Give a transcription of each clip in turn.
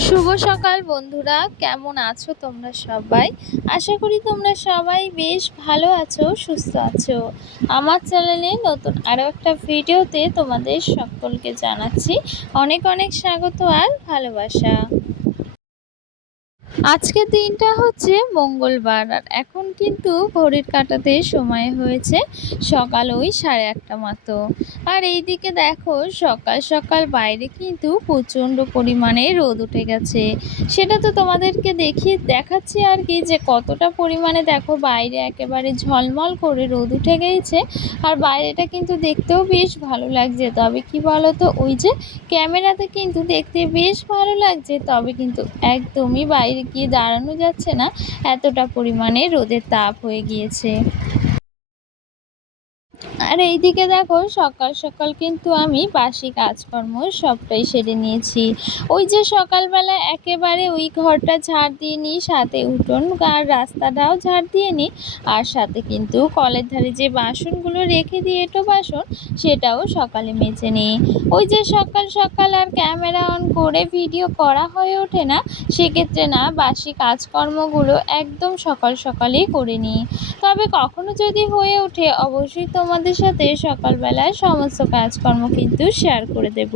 শুভ সকাল বন্ধুরা, কেমন আছো তোমরা সবাই? আশা করি তোমরা সবাই বেশ ভালো আছো, সুস্থ আছো। আমার চ্যানেলে নতুন আরও একটা ভিডিওতে তোমাদের সকলকে জানাচ্ছি অনেক অনেক স্বাগত আর ভালোবাসা। আজকের দিনটা হচ্ছে মঙ্গলবার, আর এখন কিন্তু ঘড়ির কাঁটাতে সময় হয়েছে সকাল ওই 8:30 মতো। আর এইদিকে দেখো সকাল সকাল বাইরে কিন্তু প্রচণ্ড পরিমাণে রোদ উঠে গেছে। সেটা তো তোমাদেরকে দেখাচ্ছি আর কি, যে কতটা পরিমাণে দেখো বাইরে একেবারে ঝলমল করে রোদ উঠে গিয়েছে। আর বাইরেটা কিন্তু দেখতেও বেশ ভালো লাগছে, তবে কি বলো তো, ওই যে ক্যামেরাতে কিন্তু দেখতে বেশ ভালো লাগছে, তবে কিন্তু একদমই বাইরে গিয়ে দাঁড়ানো যাচ্ছে না, এতটা পরিমাণে রোদের তাপ হয়ে গিয়েছে। আর এইদিকে দেখো সকাল সকাল কিন্তু আমি বাসি কাজকর্ম সবটাই সেরে নিয়েছি। ওই যে সকালবেলা একেবারে ওই ঘরটা ঝাড় দিয়ে নিই, সাথে উঠোন আর রাস্তাটাও ঝাড় দিয়ে নিই, আর সাথে কিন্তু কলের ধারে যে বাসনগুলো রেখে দিই এঁটো বাসন, সেটাও সকালে মেজে নিই। ওই যে সকাল সকাল আর ক্যামেরা অন করে ভিডিও করা হয়ে ওঠে না, সেক্ষেত্রে না বাসি কাজকর্মগুলো একদম সকাল সকালেই করে নিই। তবে কখনো যদি হয়ে ওঠে অবশ্যই তোমাদের সাথে সকালবেলায় সমস্ত কাজকর্ম কিন্তু শেয়ার করে দেব।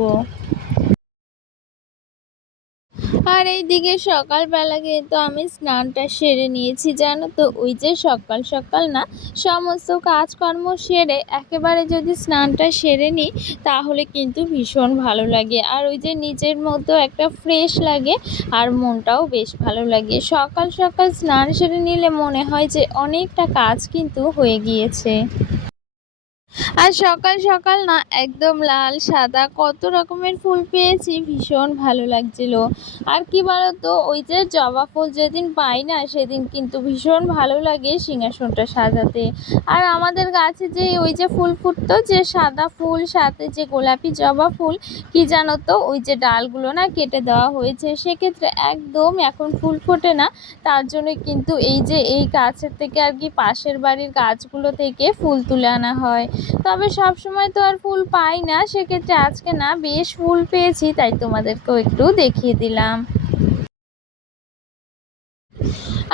আর এইদিকে সকালবেলা কিন্তু আমি স্নানটা সেরে নিয়েছি, জানো তো। ওই যে সকাল সকাল না সমস্ত কাজকর্ম সেরে একেবারে যদি স্নানটা সেরে নিই, তাহলে কিন্তু ভীষণ ভালো লাগে, আর ওই যে নিজের মতো একটা ফ্রেশ লাগে, আর মনটাও বেশ ভালো লাগে। সকাল সকাল স্নান সেরে নিলে মনে হয় যে অনেকটা কাজ কিন্তু হয়ে গিয়েছে। আর সকাল সকাল না একদম লাল সাদা কত রকমের ফুল পেয়েছি, ভীষণ ভালো লাগছিল। আর কি বলতো, ওই যে জবা ফুল যেদিন পাই না, সেদিন কিন্তু ভীষণ ভালো লাগে সিংহাসনটা সাজাতে। আর আমাদের গাছে যে ওই যে ফুল ফুটতো, যে সাদা ফুল সাথে যে গোলাপি জবা ফুল, কি জানো তো, ওই যে ডালগুলো না কেটে দেওয়া হয়েছে, সেক্ষেত্রে একদম এখন ফুল ফোটে না। তার জন্য কিন্তু এই যে এই গাছের থেকে আর কি পাশের বাড়ির গাছগুলো থেকে ফুল তুলে আনা হয়। তবে সব সময় তো আর ফুল পাই না, সেক্ষেত্রে আজকে না বেশ ফুল পেয়েছি, তাই তোমাদেরকেও একটু দেখিয়ে দিলাম।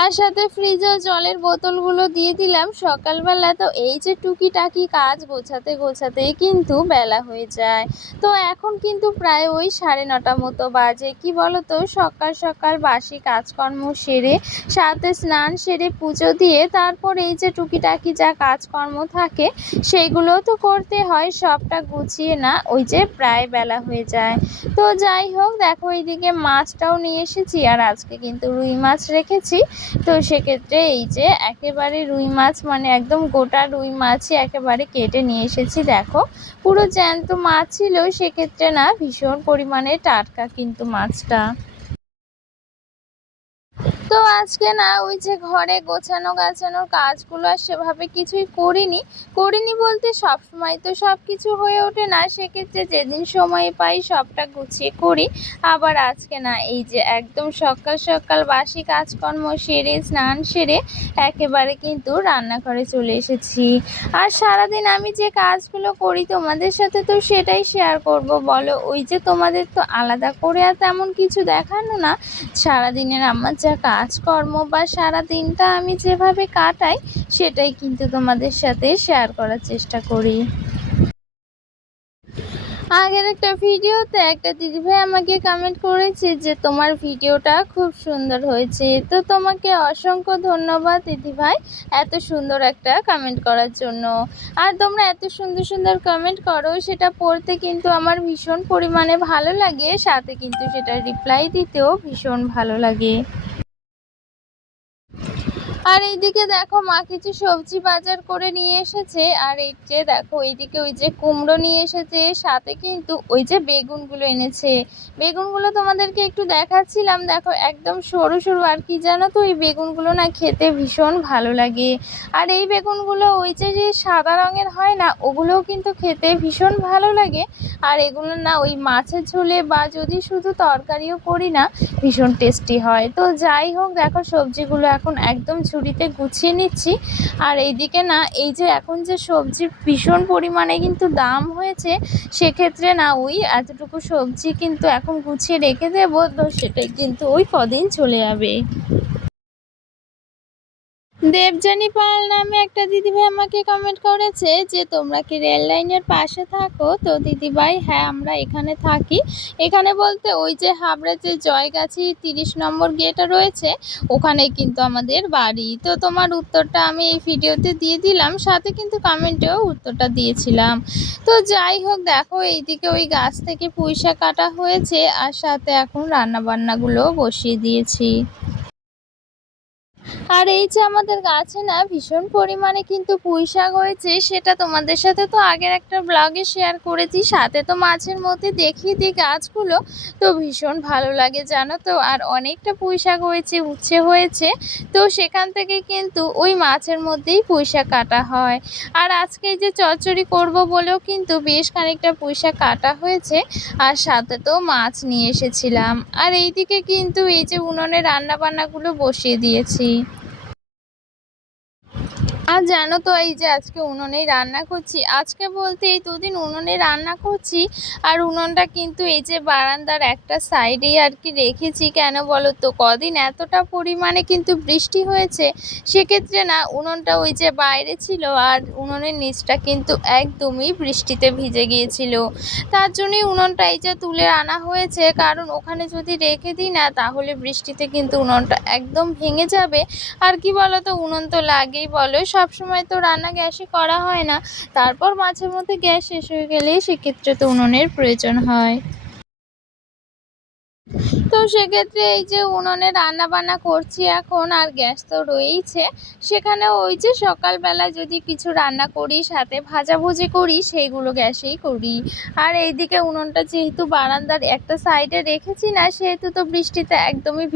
আর সাথে ফ্রিজে জলের বোতলগুলো দিয়ে দিলাম। সকালবেলা তো এই যে টুকিটাকি কাজ গোছাতে গোছাতেই কিন্তু বেলা হয়ে যায়। তো এখন কিন্তু প্রায় ওই 9:30 মতো বাজে। কি বলো তো, সকাল সকাল বাসি কাজকর্ম সেরে সাথে স্নান সেরে পুজো দিয়ে তারপর এই যে টুকিটাকি যা কাজকর্ম থাকে সেইগুলোও তো করতে হয়, সবটা গুছিয়ে না ওই যে প্রায় বেলা হয়ে যায়। তো যাই হোক, দেখো এইদিকে মাছটাও নিয়ে এসেছি, আর আজকে কিন্তু রুই মাছ রেখেছি। তো সেক্ষেত্রে এই যে একেবারে রুই মাছ, মানে একদম গোটা রুই মাছই একেবারে কেটে নিয়ে এসেছি। দেখো পুরো জ্যান্ত মাছ ছিল, সেক্ষেত্রে না ভীষণ পরিমাণে টাটকা কিন্তু মাছটা। তো আজকে না ওই যে ঘরে গোছানো গাছানোর কাজগুলো আর সেভাবে কিছুই করিনি বলতে সবসময় তো সব কিছু হয়ে ওঠে না, সেক্ষেত্রে যেদিন সময় পাই সবটা গুছিয়ে করি। আবার আজকে না এই যে একদম সকাল সকাল বাসি কাজকর্ম সেরে স্নান সেরে একেবারে কিন্তু রান্নাঘরে চলে এসেছি। আর সারাদিন আমি যে কাজগুলো করি তোমাদের সাথে তো সেটাই শেয়ার করব বলো। ওই যে তোমাদের তো আলাদা করে আর তেমন কিছু দেখানো না, সারাদিনের আমার যা কাজকর্ম বা সারা দিনটা আমি যেভাবে কাটাই সেটাই কিন্তু তোমাদের সাথে শেয়ার করার চেষ্টা করি। আগের একটা ভিডিওতে একটা দিদিভাই আমাকে কমেন্ট করেছে যে তোমার ভিডিওটা খুব সুন্দর হয়েছে। তো তোমাকে অসংখ্য ধন্যবাদ দিদিভাই, এত সুন্দর একটা কমেন্ট করার জন্য। আর তোমরা এত সুন্দর সুন্দর কমেন্ট করো, সেটা পড়তে কিন্তু আমার ভীষণ পরিমাণে ভালো লাগে, সাথে কিন্তু সেটা রিপ্লাই দিতেও ভীষণ ভালো লাগে। আর এইদিকে দেখো মা কিছু সবজি বাজার করে নিয়ে এসেছে, আর এই যে দেখো এইদিকে ওই যে কুমড়ো নিয়ে এসেছে, সাথে কিন্তু ওই যে বেগুনগুলো এনেছে। বেগুনগুলো তোমাদেরকে একটু দেখাচ্ছিলাম, দেখো একদম সরু সরু, আর কি জানো তো, এই বেগুনগুলো না খেতে ভীষণ ভালো লাগে। আর এই বেগুনগুলো ওই যে যে সাদা রঙের হয় না, ওগুলোও কিন্তু খেতে ভীষণ ভালো লাগে। আর এগুলো না ওই মাছের ঝোলে বা যদি শুধু তরকারিও করি না, ভীষণ টেস্টি হয়। তো যাই হোক, দেখো সবজিগুলো এখন একদম ঝুড়ি ঝুড়িতে গুছিয়ে নিচ্ছি। আর এইদিকে না এই যে এখন যে সবজির ভীষণ পরিমাণে কিন্তু দাম হয়েছে, সেক্ষেত্রে না ওই এতটুকু সবজি কিন্তু এখন গুছিয়ে রেখে দেবো, তো সেটাই কিন্তু ওই কদিন চলে যাবে। দেবযানী পাল নামে একটা দিদিভাই আমাকে কমেন্ট করেছে যে তোমরা কি রেল লাইনের পাশে থাকো? তো দিদিভাই হ্যাঁ, আমরা এখানে থাকি। এখানে বলতে ওই যে হাবড়া যে জয়গাছি 30 নম্বর গেট রয়েছে, ওখানেই কিন্তু আমাদের বাড়ি। তো তোমার উত্তরটা আমি এই ভিডিওতে দিয়ে দিলাম, সাথে কিন্তু কমেন্টেও উত্তরটা দিয়েছিলাম। তো যাই হোক, দেখো এইদিকে ওই গাছ থেকে পুঁইশাক কাটা হয়েছে, আর সাথে এখন রান্নাবান্নাগুলো বসিয়ে দিয়েছি। আর এই যে আমাদের গাছে না ভীষণ পরিমাণে কিন্তু পুঁইশাক হয়েছে, সেটা তোমাদের সাথে তো আগের একটা ব্লগে শেয়ার করেছি, সাথে তো মাঝের মধ্যে দেখিয়ে দিই গাছগুলো। তো ভীষণ ভালো লাগে জানো তো। আর অনেকটা পুঁইশাক হয়েছে, উচ্ছে হয়েছে, তো সেখান থেকে কিন্তু ওই মাছের মধ্যেই পুঁইশাক কাটা হয়। আর আজকে এই যে চচ্চড়ি করব বলেও কিন্তু বেশ খানিকটা পুঁইশাক কাটা হয়েছে, আর সাথে তো মাছ নিয়ে এসেছিলাম। আর এইদিকে কিন্তু এই যে উনুনে রান্না বান্নাগুলো বসিয়ে দিয়েছি। আর জানো তো এই যে আজকে উনুনেই রান্না করছি, আজকে বলতে এই দুদিন উনুনে রান্না করছি। আর উনুনটা কিন্তু এই যে বারান্দার একটা সাইডেই আর কি রেখেছি, কেন বলো তো, কদিন এতটা পরিমাণে কিন্তু বৃষ্টি হয়েছে, সেক্ষেত্রে না উনুনটা ওই যে বাইরে ছিল, আর উনুনের নিচটা কিন্তু একদমই বৃষ্টিতে ভিজে গিয়েছিল। তার জন্যই উনুনটা এই যে তুলে আনা হয়েছে, কারণ ওখানে যদি রেখে দিই না তাহলে বৃষ্টিতে কিন্তু উনুনটা একদম ভেঙে যাবে। আর কি বলো তো, উনুন তো লাগেই বলো, সবসময় তো রান্না গ্যাসে করা হয় না, তারপর মাঝে মধ্যে গ্যাস শেষ হয়ে গেলেই সেক্ষেত্রে তো উনুনের প্রয়োজন হয়। তো সেক্ষেত্রে এই যে উনুনে রান্না বান্না করছি এখন, আর গ্যাস তো রয়েইছে, সেখানে ওই যে সকালবেলা যদি কিছু রান্না করি, সাথে ভাজাভুজি করি, সেইগুলো গ্যাসেই করি। আর এইদিকে উনুনটা যেহেতু বারান্দার একটা সাইডে রেখেছি না, সেহেতু তো বৃষ্টিতে একদমই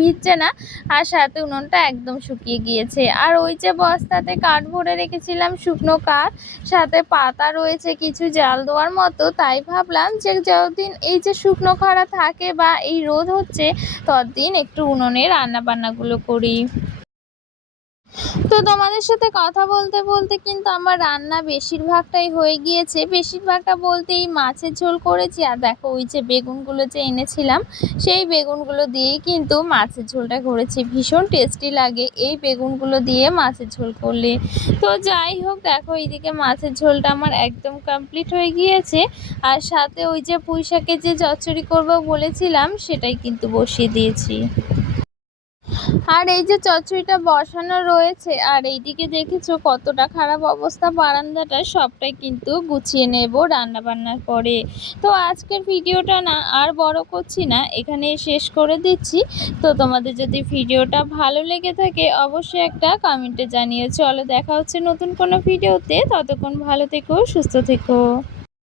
ভিজছে না, আর সাথে উনুনটা একদম শুকিয়ে গিয়েছে। আর ওই যে বস্তাতে কাঠ ভরে রেখেছিলাম, শুকনো কাঠ, সাথে পাতা রয়েছে কিছু জাল দেওয়ার মতো, তাই ভাবলাম যে যতদিন এই যে শুকনো খরা থাকে বা এই রোদ হচ্ছে, ততদিন একটু উনুনে রান্না বান্নাগুলো করি। তো তোমাদের সাথে কথা বলতে বলতে কিন্তু আমার রান্না বেশিরভাগটাই হয়ে গিয়েছে। বেশিরভাগটা বলতে এই মাছের ঝোল করেছি, আর দেখো ওই যে বেগুনগুলো যে এনেছিলাম, সেই বেগুনগুলো দিয়েই কিন্তু মাছের ঝোলটা করেছি। ভীষণ টেস্টি লাগে এই বেগুনগুলো দিয়ে মাছের ঝোল করলে। তো যাই হোক, দেখো এইদিকে মাছের ঝোলটা আমার একদম কমপ্লিট হয়ে গিয়েছে, আর সাথে ওই যে পুঁই শাকের যে চচ্চড়ি করবো বলেছিলাম, সেটাই কিন্তু বসিয়ে দিয়েছি। আর এই যে চচ্চড়িটা বসানো রয়েছে, আর এইদিকে দেখেছো কতটা খারাপ অবস্থা বারান্দাটা, সবটাই কিন্তু গুছিয়ে নেব রান্না বান্নার পরে। তো আজকের ভিডিওটা না আর বড় করছি না, এখানে শেষ করে দিচ্ছি। তো তোমাদের যদি ভিডিওটা ভালো লেগে থাকে অবশ্যই একটা কমেন্টে জানিও। চলো দেখা হচ্ছে নতুন কোনো ভিডিওতে, ততক্ষণ ভালো থেকো, সুস্থ থেকো।